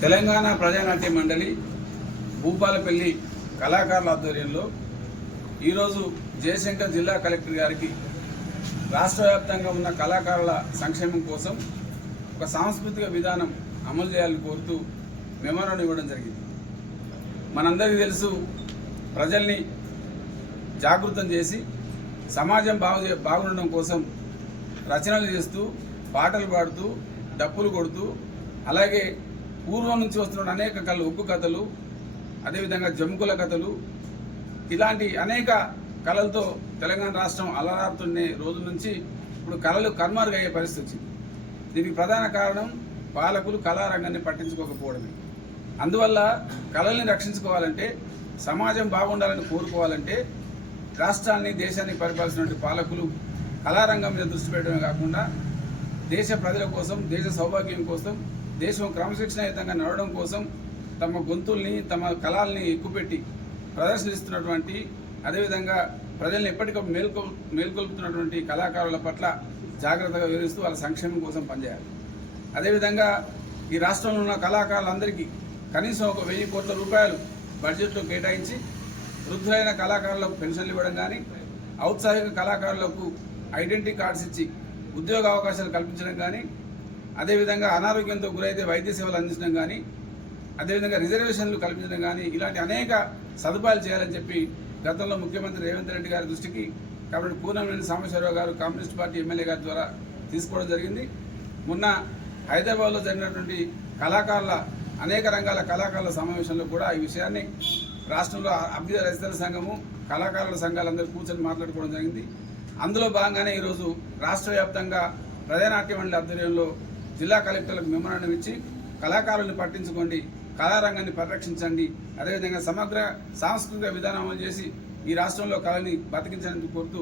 తెలంగాణ ప్రజానాట్య మండలి భూపాలపల్లి కళాకారుల ఆధ్వర్యంలో ఈరోజు జయశంకర్ జిల్లా కలెక్టర్ గారికి రాష్ట్ర వ్యాప్తంగా ఉన్న కళాకారుల సంక్షేమం కోసం ఒక సాంస్కృతిక విధానం అమలు చేయాలని కోరుతూ మెమోరాండం ఇవ్వడం జరిగింది. మనందరికీ తెలుసు, ప్రజల్ని జాగృతం చేసి సమాజం బాగుండడం కోసం రచనలు చేస్తూ పాటలు పాడుతూ డప్పులు కొడుతూ అలాగే పూర్వం నుంచి వస్తున్న అనేక కళలు, ఒగ్గు కథలు, అదేవిధంగా జమ్ముకుల కథలు, ఇలాంటి అనేక కళలతో తెలంగాణ రాష్ట్రం అలరారుతున్న రోజుల నుంచి ఇప్పుడు కళలు కనుమరుగయ్యే పరిస్థితి వచ్చింది. దీనికి ప్రధాన కారణం పాలకులు కళారంగాన్ని పట్టించుకోకపోవడమే. అందువల్ల కళల్ని రక్షించుకోవాలంటే, సమాజం బాగుండాలని కోరుకోవాలంటే రాష్ట్రాన్ని దేశాన్ని పరిపాలిస్తున్న పాలకులు కళారంగం మీద దృష్టి పెట్టడమే కాకుండా దేశ ప్రజల కోసం, దేశ సౌభాగ్యం కోసం, దేశం క్రమశిక్షణయుతంగా నడవడం కోసం తమ గొంతుల్ని, తమ కళల్ని ఎక్కుపెట్టి ప్రదర్శనిస్తున్నటువంటి, అదేవిధంగా ప్రజల్ని ఎప్పటికప్పుడు మేల్కొల్పుతున్నటువంటి కళాకారుల పట్ల జాగ్రత్తగా వివరిస్తూ వాళ్ళ సంక్షేమం కోసం పనిచేయాలి. అదేవిధంగా ఈ రాష్ట్రంలో ఉన్న కళాకారులందరికీ కనీసం 1,000 కోట్ల రూపాయలు బడ్జెట్లో కేటాయించి వృద్ధులైన కళాకారులకు పెన్షన్లు ఇవ్వడం కానీ, ఔత్సాహిక కళాకారులకు ఐడెంటిటీ కార్డ్స్ ఇచ్చి ఉద్యోగ అవకాశాలు కల్పించడం కానీ, అదేవిధంగా అనారోగ్యంతో గురైతే వైద్య సేవలు అందించడం కానీ, అదేవిధంగా రిజర్వేషన్లు కల్పించడం కానీ, ఇలాంటి అనేక సదుపాయాలు చేయాలని చెప్పి గతంలో ముఖ్యమంత్రి రేవంత్ రెడ్డి గారి దృష్టికి కాబట్టి కూనంనేని సాంబశివరావు గారు కమ్యూనిస్ట్ పార్టీ ఎమ్మెల్యే గారి ద్వారా తీసుకోవడం జరిగింది. మొన్న హైదరాబాద్లో జరిగినటువంటి అనేక రంగాల కళాకారుల సమావేశంలో కూడా ఈ విషయాన్ని రాష్ట్రంలో అభ్యుదయ రచయితల సంఘము, కళాకారుల సంఘాలందరూ కూర్చొని మాట్లాడుకోవడం జరిగింది. అందులో భాగంగానే ఈరోజు రాష్ట్ర వ్యాప్తంగా ప్రజానాట్య మండలి ఆధ్వర్యంలో జిల్లా కలెక్టర్లకు మెమోరాండం ఇచ్చి కళాకారులను పట్టించుకోండి, కళారంగాన్ని పరిరక్షించండి, అదేవిధంగా సమగ్ర సాంస్కృతిక విధానం అమలు చేసి ఈ రాష్ట్రంలో కళని బతికించడానికి కోరుతూ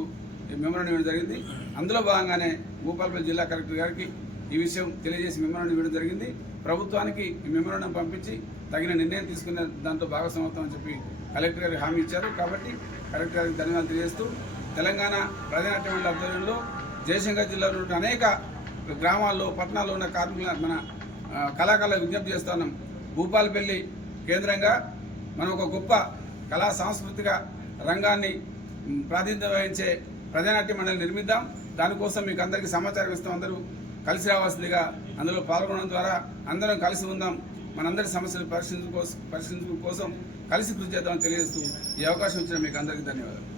మెమోరాండం ఇవ్వడం జరిగింది. అందులో భాగంగానే భూపాలపల్లి జిల్లా కలెక్టర్ గారికి ఈ విషయం తెలియజేసి మెమోరాండం ఇవ్వడం జరిగింది. ప్రభుత్వానికి ఈ మెమోరాండం పంపించి తగిన నిర్ణయం తీసుకునే దాంట్లో భాగస్వామ్యం చెప్పి కలెక్టర్ గారికి హామీ ఇచ్చారు. కాబట్టి కలెక్టర్ గారికి ధన్యవాదాలు తెలియజేస్తూ తెలంగాణ ప్రజానాట్య మండలి ఆధ్వర్యంలో జయశంకర్ జిల్లాలో ఉన్న అనేక గ్రామాల్లో, పట్టణాల్లో ఉన్న మన కళాకారులకు విజ్ఞప్తి చేస్తున్నాం. భూపాలపల్లి కేంద్రంగా మనం ఒక గొప్ప కళా సాంస్కృతిక రంగాన్ని ప్రాతినిధ్యం వహించే ప్రజానాట్య మండలి నిర్మిద్దాం. దానికోసం మీకు అందరికీ సమాచారం ఇస్తాం. అందరూ కలిసి రావాల్సిందిగా, అందులో పాల్గొనడం ద్వారా అందరం కలిసి ఉందాం, మనందరి సమస్యలు పరిష్కరించడం కోసం కలిసి కృషి చేద్దామని తెలియజేస్తూ ఈ అవకాశం ఇచ్చిన మీకు అందరికీ ధన్యవాదాలు.